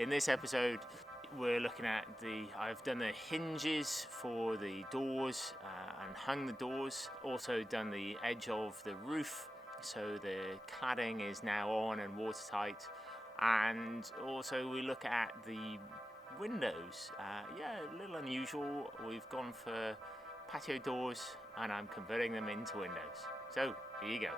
In this episode, we're looking at I've done the hinges for the doors and hung the doors. Also done the edge of the roof, so the cladding is now on and watertight. And also we look at the windows. A little unusual. We've gone for patio doors and I'm converting them into windows. So here you go.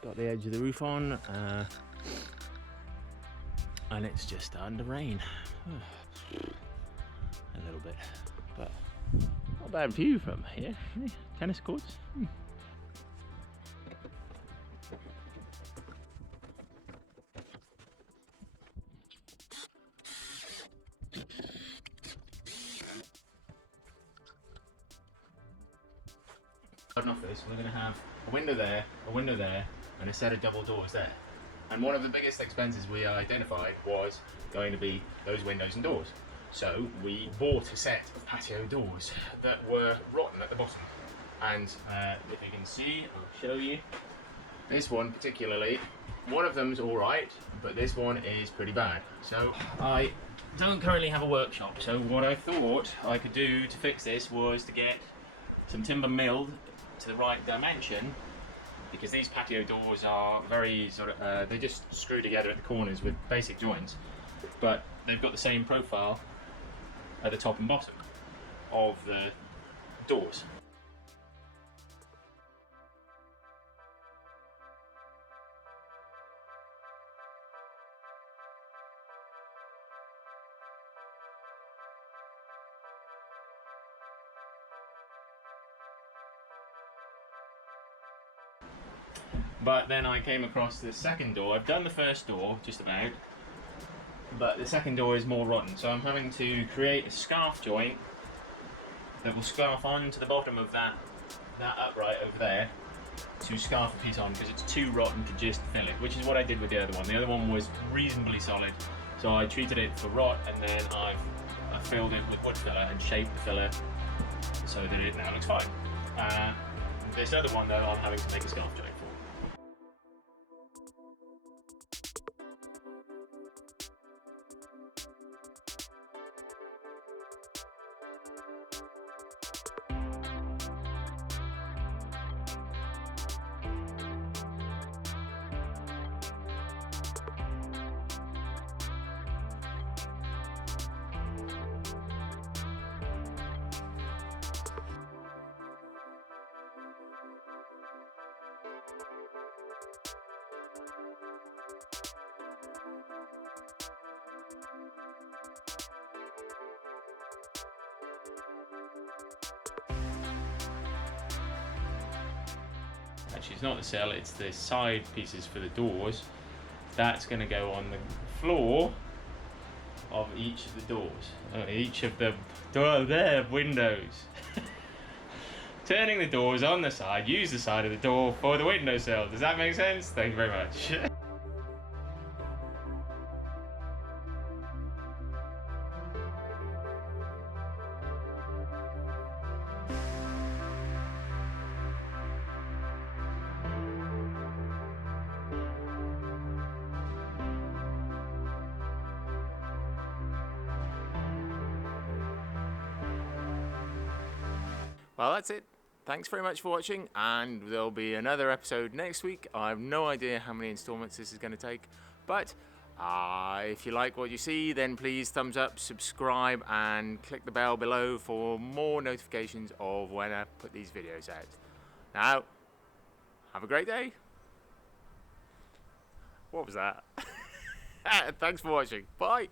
Got the edge of the roof on and it's just starting to rain a little bit, but not a bad view from here. Tennis courts. Starting off this, we're going to have a window there, and a set of double doors there. And one of the biggest expenses we identified was going to be those windows and doors. So we bought a set of patio doors that were rotten at the bottom. And if you can see, I'll show you. This one particularly, one of them's alright, but this one is pretty bad. So I don't currently have a workshop, so what I thought I could do to fix this was to get some timber milled to the right dimension, because these patio doors are very they just screw together at the corners with basic joints, but they've got the same profile at the top and bottom of the doors. But then I came across the second door. I've done the first door, just about, but the second door is more rotten. So I'm having to create a scarf joint that will scarf onto the bottom of that upright over there to scarf a piece on, because it's too rotten to just fill it, which is what I did with the other one. The other one was reasonably solid, so I treated it for rot, and then I filled it with wood filler and shaped the filler so that it now looks fine. This other one though, I'm having to make a scarf joint for. Actually, it's not the sill, it's the side pieces for the doors. That's going to go on the floor of each of the doors, each of the windows. Turning the doors on the side, use the side of the door for the windowsill. Does that make sense? Thank you very much. Well, that's it. Thanks very much for watching, and there'll be another episode next week. I have no idea how many installments this is going to take, but if you like what you see, then please thumbs up, subscribe, and click the bell below for more notifications of when I put these videos out. Now, have a great day. What was that? Thanks for watching. Bye.